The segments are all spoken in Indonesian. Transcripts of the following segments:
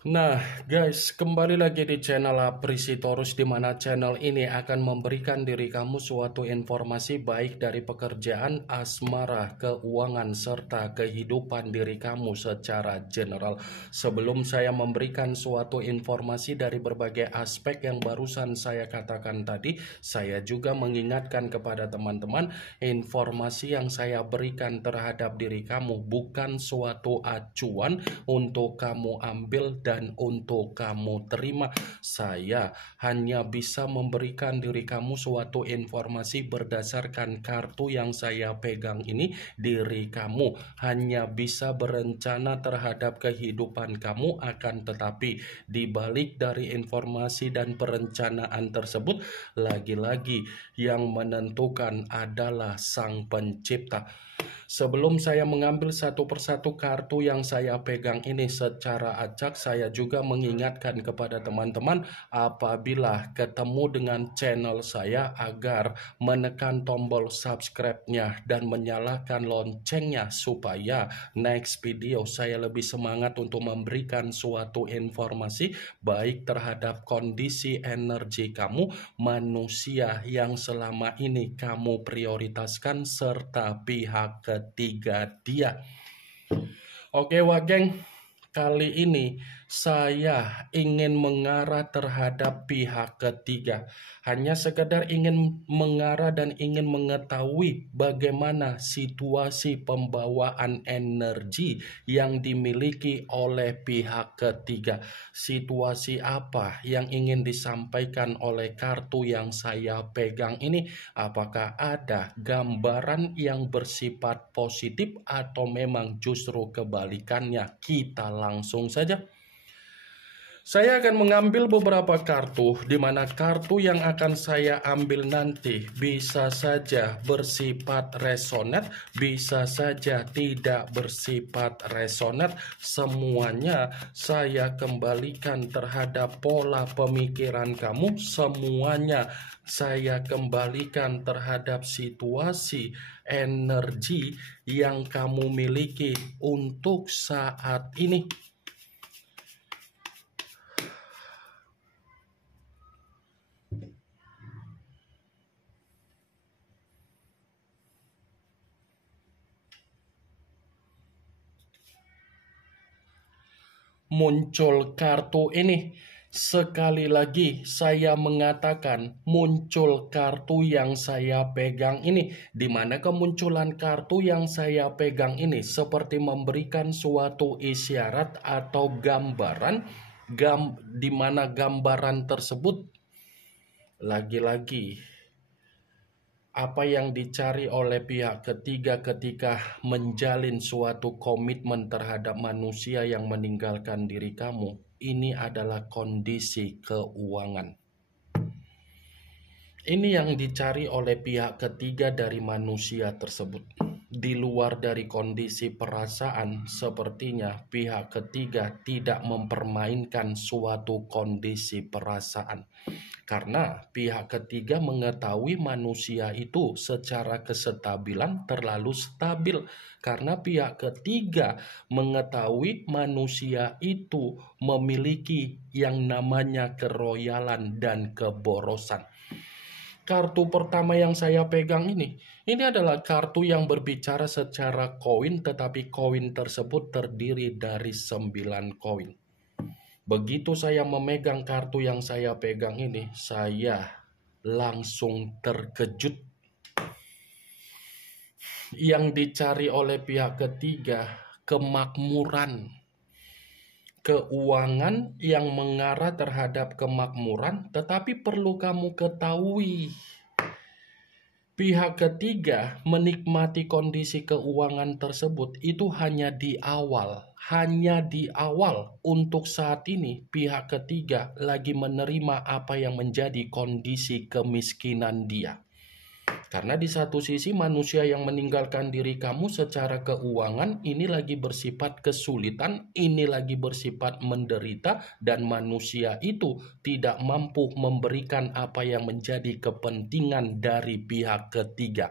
Nah, guys, kembali lagi di channel Aprisitorus, di mana channel ini akan memberikan diri kamu suatu informasi baik dari pekerjaan, asmara, keuangan, serta kehidupan diri kamu secara general. Sebelum saya memberikan suatu informasi dari berbagai aspek yang barusan saya katakan tadi, saya juga mengingatkan kepada teman-teman, informasi yang saya berikan terhadap diri kamu bukan suatu acuan untuk kamu ambil dan untuk kamu terima. Saya hanya bisa memberikan diri kamu suatu informasi berdasarkan kartu yang saya pegang ini. Diri kamu hanya bisa berencana terhadap kehidupan kamu, akan tetapi dibalik dari informasi dan perencanaan tersebut, lagi-lagi yang menentukan adalah Sang Pencipta. Sebelum saya mengambil satu persatu kartu yang saya pegang ini secara acak, saya juga mengingatkan kepada teman-teman apabila ketemu dengan channel saya agar menekan tombol subscribe-nya dan menyalakan loncengnya supaya next video saya lebih semangat untuk memberikan suatu informasi baik terhadap kondisi energi kamu, manusia yang selama ini kamu prioritaskan, serta pihak ketiga dia. Oke Wageng, kali ini saya ingin mengarah terhadap pihak ketiga. Hanya sekedar ingin mengarah dan ingin mengetahui bagaimana situasi pembawaan energi yang dimiliki oleh pihak ketiga. Situasi apa yang ingin disampaikan oleh kartu yang saya pegang ini? Apakah ada gambaran yang bersifat positif atau memang justru kebalikannya? Kita langsung saja. Saya akan mengambil beberapa kartu, di mana kartu yang akan saya ambil nanti bisa saja bersifat resonate, bisa saja tidak bersifat resonate. Semuanya saya kembalikan terhadap pola pemikiran kamu, semuanya saya kembalikan terhadap situasi energi yang kamu miliki untuk saat ini. Muncul kartu ini. Sekali lagi saya mengatakan muncul kartu yang saya pegang ini, di mana kemunculan kartu yang saya pegang ini seperti memberikan suatu isyarat atau gambaran, di mana gambaran tersebut lagi-lagi apa yang dicari oleh pihak ketiga ketika menjalin suatu komitmen terhadap manusia yang meninggalkan diri kamu, ini adalah kondisi keuangan. Ini yang dicari oleh pihak ketiga dari manusia tersebut. Di luar dari kondisi perasaan, sepertinya pihak ketiga tidak mempermainkan suatu kondisi perasaan. Karena pihak ketiga mengetahui manusia itu secara kestabilan terlalu stabil. Karena pihak ketiga mengetahui manusia itu memiliki yang namanya keroyalan dan keborosan. Kartu pertama yang saya pegang ini adalah kartu yang berbicara secara koin, tetapi koin tersebut terdiri dari 9 koin. Begitu saya memegang kartu yang saya pegang ini, saya langsung terkejut. Yang dicari oleh pihak ketiga, kemakmuran. Keuangan yang mengarah terhadap kemakmuran, tetapi perlu kamu ketahui, pihak ketiga menikmati kondisi keuangan tersebut itu hanya di awal. Untuk saat ini pihak ketiga lagi menerima apa yang menjadi kondisi kemiskinan dia. Karena di satu sisi manusia yang meninggalkan diri kamu secara keuangan ini lagi bersifat kesulitan, ini lagi bersifat menderita, dan manusia itu tidak mampu memberikan apa yang menjadi kepentingan dari pihak ketiga.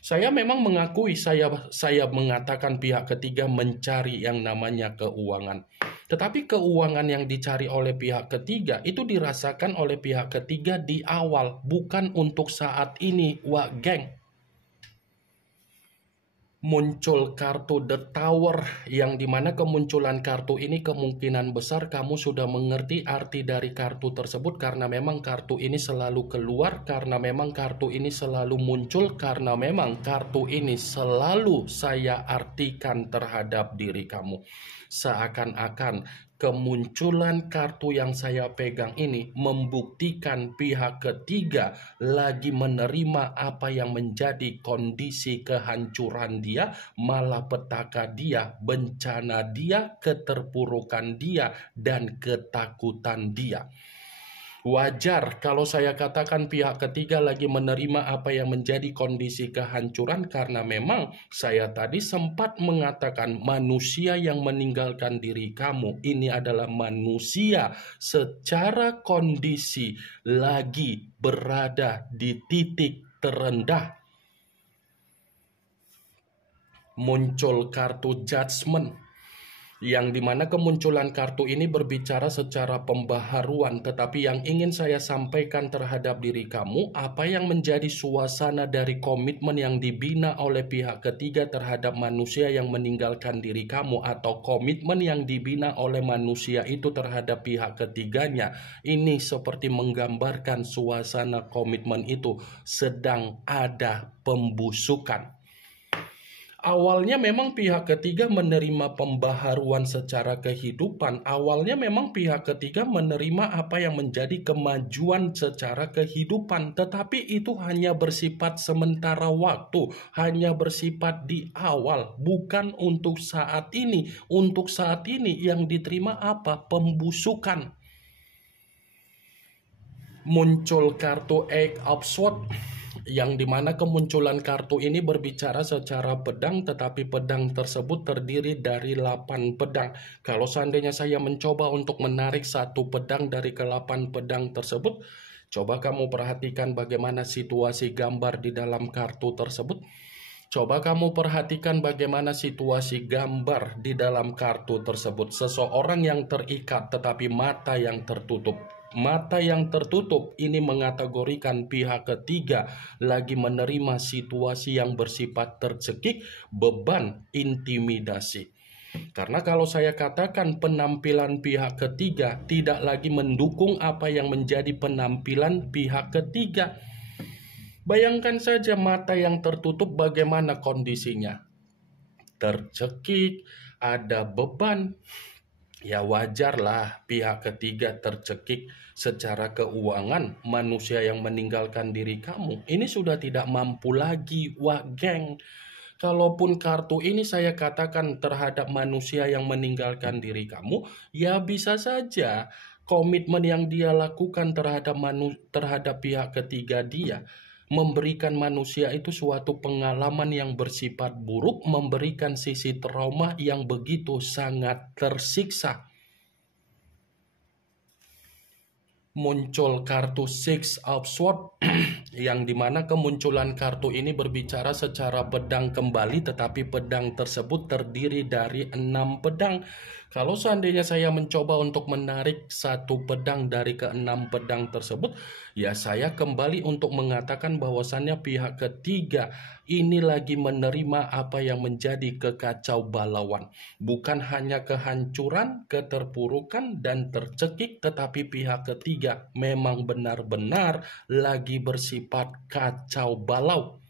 Saya memang mengakui, saya mengatakan pihak ketiga mencari yang namanya keuangan. Tetapi keuangan yang dicari oleh pihak ketiga itu dirasakan oleh pihak ketiga di awal, bukan untuk saat ini, wah geng. Muncul kartu The Tower, yang dimana kemunculan kartu ini kemungkinan besar kamu sudah mengerti arti dari kartu tersebut, karena memang kartu ini selalu keluar, karena memang kartu ini selalu muncul, karena memang kartu ini selalu saya artikan terhadap diri kamu. Seakan-akan kemunculan kartu yang saya pegang ini membuktikan pihak ketiga lagi menerima apa yang menjadi kondisi kehancuran dia, malapetaka dia, bencana dia, keterpurukan dia, dan ketakutan dia. Wajar kalau saya katakan pihak ketiga lagi menerima apa yang menjadi kondisi kehancuran, karena memang saya tadi sempat mengatakan manusia yang meninggalkan diri kamu ini adalah manusia secara kondisi lagi berada di titik terendah. Muncul kartu Judgment, yang dimana kemunculan kartu ini berbicara secara pembaharuan, tetapi yang ingin saya sampaikan terhadap diri kamu, apa yang menjadi suasana dari komitmen yang dibina oleh pihak ketiga terhadap manusia yang meninggalkan diri kamu, atau komitmen yang dibina oleh manusia itu terhadap pihak ketiganya, ini seperti menggambarkan suasana komitmen itu sedang ada pembusukan. Awalnya memang pihak ketiga menerima pembaharuan secara kehidupan. Awalnya memang pihak ketiga menerima apa yang menjadi kemajuan secara kehidupan. Tetapi itu hanya bersifat sementara waktu. Hanya bersifat di awal. Bukan untuk saat ini. Untuk saat ini yang diterima apa? Pembusukan. Muncul kartu Eight of Swords, yang dimana kemunculan kartu ini berbicara secara pedang, tetapi pedang tersebut terdiri dari 8 pedang. Kalau seandainya saya mencoba untuk menarik satu pedang dari ke-8 pedang tersebut, coba kamu perhatikan bagaimana situasi gambar di dalam kartu tersebut. Coba kamu perhatikan bagaimana situasi gambar di dalam kartu tersebut. Seseorang yang terikat tetapi mata yang tertutup. Mata yang tertutup ini mengategorikan pihak ketiga lagi menerima situasi yang bersifat tercekik, beban, intimidasi. Karena kalau saya katakan penampilan pihak ketiga tidak lagi mendukung apa yang menjadi penampilan pihak ketiga. Bayangkan saja mata yang tertutup bagaimana kondisinya. Tercekik, ada beban. Ya wajarlah pihak ketiga tercekik secara keuangan. Manusia yang meninggalkan diri kamu ini sudah tidak mampu lagi, wah geng. Kalaupun kartu ini saya katakan terhadap manusia yang meninggalkan diri kamu, ya bisa saja komitmen yang dia lakukan terhadap pihak ketiga dia memberikan manusia itu suatu pengalaman yang bersifat buruk, memberikan sisi trauma yang begitu sangat tersiksa. Muncul kartu Six of Swords, yang dimana kemunculan kartu ini berbicara secara pedang kembali, tetapi pedang tersebut terdiri dari 6 pedang. Kalau seandainya saya mencoba untuk menarik satu pedang dari ke-6 pedang tersebut, ya saya kembali untuk mengatakan bahwasannya pihak ketiga ini lagi menerima apa yang menjadi kekacau balauan. Bukan hanya kehancuran, keterpurukan, dan tercekik, tetapi pihak ketiga memang benar-benar lagi bersifat kacau balau.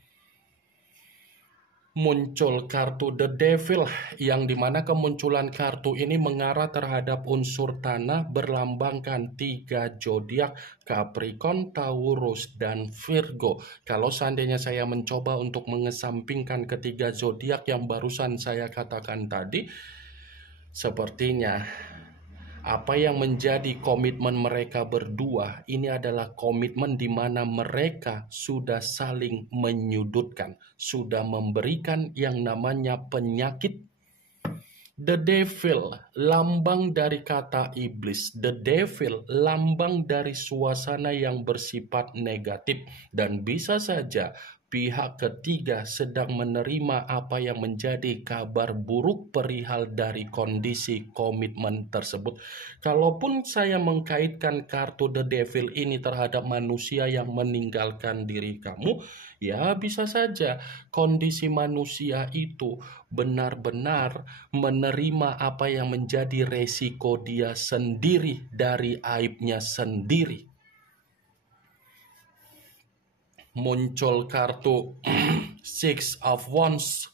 Muncul kartu The Devil, yang dimana kemunculan kartu ini mengarah terhadap unsur tanah berlambangkan 3 zodiak, Capricorn, Taurus, dan Virgo. Kalau seandainya saya mencoba untuk mengesampingkan ketiga zodiak yang barusan saya katakan tadi, sepertinya apa yang menjadi komitmen mereka berdua ini adalah komitmen di mana mereka sudah saling menyudutkan, sudah memberikan yang namanya penyakit. The Devil, lambang dari kata iblis. The Devil, lambang dari suasana yang bersifat negatif. Dan bisa saja pihak ketiga sedang menerima apa yang menjadi kabar buruk perihal dari kondisi komitmen tersebut. Kalaupun saya mengkaitkan kartu The Devil ini terhadap manusia yang meninggalkan diri kamu, ya bisa saja kondisi manusia itu benar-benar menerima apa yang menjadi resiko dia sendiri dari aibnya sendiri. Muncul kartu Six of Wands,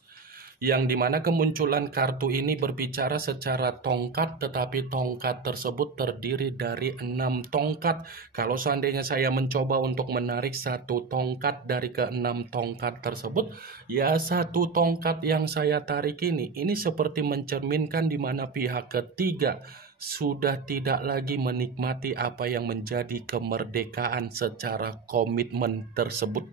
yang dimana kemunculan kartu ini berbicara secara tongkat, tetapi tongkat tersebut terdiri dari 6 tongkat. Kalau seandainya saya mencoba untuk menarik satu tongkat dari ke-6 tongkat tersebut, ya satu tongkat yang saya tarik ini seperti mencerminkan di mana pihak ketiga sudah tidak lagi menikmati apa yang menjadi kemerdekaan secara komitmen tersebut.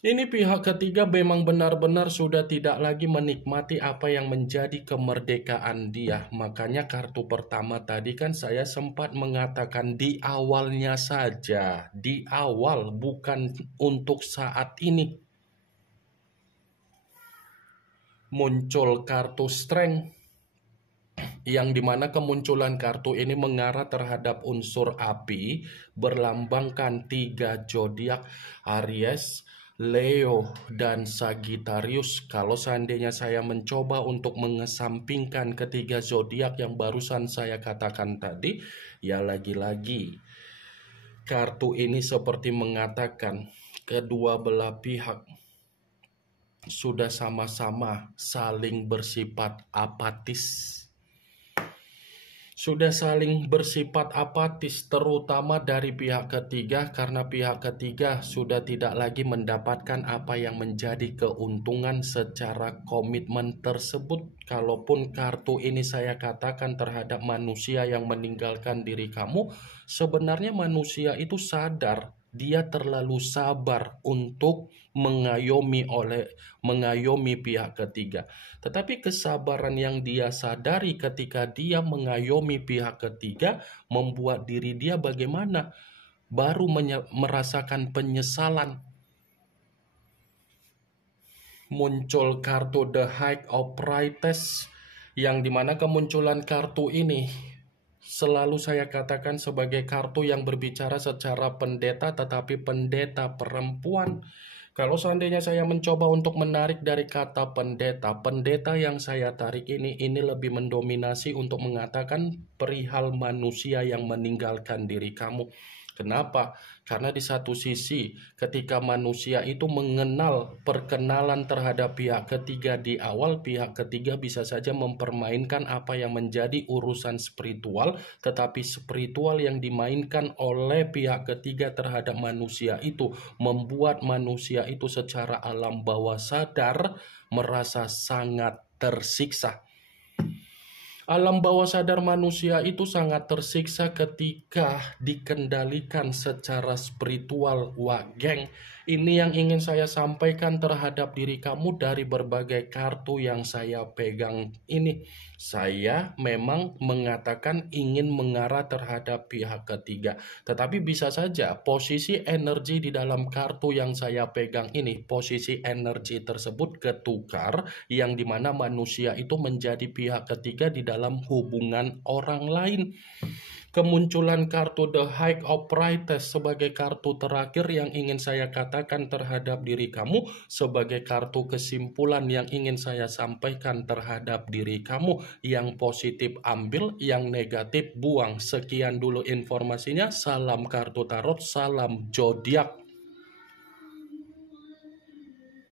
Ini pihak ketiga memang benar-benar sudah tidak lagi menikmati apa yang menjadi kemerdekaan dia. Makanya kartu pertama tadi kan saya sempat mengatakan di awalnya saja, di awal, bukan untuk saat ini. Muncul kartu Strength, yang dimana kemunculan kartu ini mengarah terhadap unsur api, berlambangkan 3 zodiak, Aries, Leo, dan Sagittarius. Kalau seandainya saya mencoba untuk mengesampingkan ketiga zodiak yang barusan saya katakan tadi, ya lagi-lagi kartu ini seperti mengatakan kedua belah pihak sudah sama-sama saling bersifat apatis. Sudah saling bersifat apatis, terutama dari pihak ketiga, karena pihak ketiga sudah tidak lagi mendapatkan apa yang menjadi keuntungan secara komitmen tersebut. Kalaupun kartu ini saya katakan terhadap manusia yang meninggalkan diri kamu, sebenarnya manusia itu sadar dia terlalu sabar untuk mengayomi pihak ketiga. Tetapi kesabaran yang dia sadari ketika dia mengayomi pihak ketiga membuat diri dia bagaimana? Baru merasakan penyesalan. Muncul kartu The High of Priestess, yang dimana kemunculan kartu ini selalu saya katakan sebagai kartu yang berbicara secara pendeta, tetapi pendeta perempuan. Kalau seandainya saya mencoba untuk menarik dari kata pendeta yang saya tarik ini lebih mendominasi untuk mengatakan perihal manusia yang meninggalkan diri kamu. Kenapa? Karena di satu sisi ketika manusia itu mengenal perkenalan terhadap pihak ketiga di awal, pihak ketiga bisa saja mempermainkan apa yang menjadi urusan spiritual, tetapi spiritual yang dimainkan oleh pihak ketiga terhadap manusia itu membuat manusia itu secara alam bawah sadar merasa sangat tersiksa. Alam bawah sadar manusia itu sangat tersiksa ketika dikendalikan secara spiritual. Wah, geng, ini yang ingin saya sampaikan terhadap diri kamu dari berbagai kartu yang saya pegang ini. Saya memang mengatakan ingin mengarah terhadap pihak ketiga. Tetapi bisa saja posisi energi di dalam kartu yang saya pegang ini, posisi energi tersebut ketukar, yang dimana manusia itu menjadi pihak ketiga di dalam hubungan orang lain. Kemunculan kartu The High of Priestess sebagai kartu terakhir yang ingin saya katakan terhadap diri kamu, sebagai kartu kesimpulan yang ingin saya sampaikan terhadap diri kamu. Yang positif ambil, yang negatif buang. Sekian dulu informasinya. Salam kartu tarot, salam zodiak.